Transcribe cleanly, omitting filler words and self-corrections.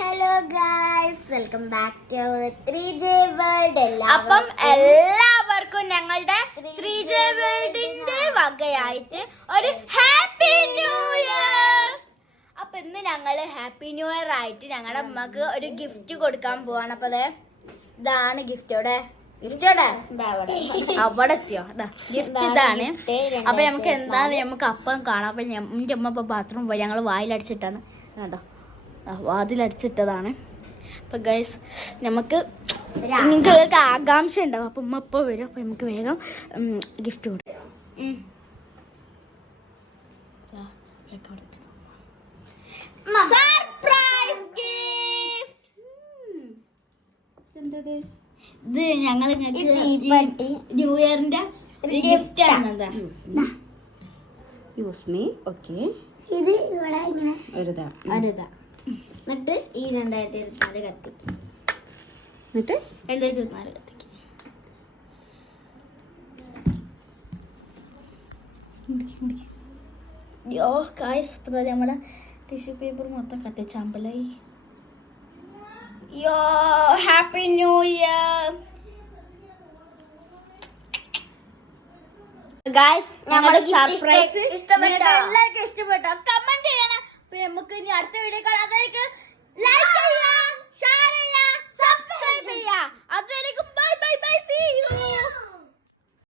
Hello guys, welcome back to 3J world. അപ്പം എല്ലാവർക്കും ഞങ്ങളുടെ 3J വേൾഡിന്റെ വകയായിട്ട് ഒരു ഹാപ്പി ന്യൂ ഇയർ. അപ്പൊ ഇന്ന് ഞങ്ങള് ഹാപ്പി ന്യൂ ഇയർ ആയിട്ട് ഞങ്ങളുടെ അമ്മക്ക് ഒരു ഗിഫ്റ്റ് കൊടുക്കാൻ പോവാണ്. അപ്പൊ ഇതാണ് ഗിഫ്റ്റ്. അവിടെ എത്തിയോ? ഗിഫ്റ്റ് ഇതാണ്. അപ്പൊ നമുക്ക് എന്താന്ന് നമുക്ക് അപ്പം കാണാം. അപ്പൊ എന്റെ അമ്മ ഇപ്പൊ ബാത്റൂം പോയി, ഞങ്ങള് വായിലടിച്ചിട്ടാണ് കേട്ടോ, വാതിലടിച്ചിട്ടതാണ്. അപ്പൊ ഗൈസ് നമുക്ക് നിങ്ങൾക്ക് ആകാംക്ഷ ഉണ്ടാവും. അപ്പൊ ഉമ്മ ഇപ്പൊ വരും. അപ്പൊ നമുക്ക് വേഗം ഗിഫ്റ്റ് കൊടുക്കാം. Surprise gift. ഇത് ഞങ്ങൾ ന്യൂ ഇയറിന്റെ ഗിഫ്റ്റ് ആണ്. Use me. ഓക്കെ, ഇത് ഇവിടെ ഇങ്ങനെ ഒരുതാ. എന്നിട്ട് ഈ 2024 കത്തിക്കും. എന്നിട്ട് 2024 കത്തിക്കും. യോ ഗൈസ്, ഇപ്പൊ നമ്മുടെ ടിഷ്യൂ പേപ്പർ മൊത്തം കത്തിച്ചാമ്പലായി. യോ ഹാപ്പി ന്യൂ ഇയർ ഗൈസ്. ഞങ്ങളുടെ സർപ്രൈസ് ഇഷ്ടപ്പെട്ടോ? എല്ലാവർക്കും ഇഷ്ടപ്പെട്ടോ? കമന്റ് ചെയ്യണം. അപ്പൊ നമുക്ക് ഇനി അടുത്ത വീഡിയോ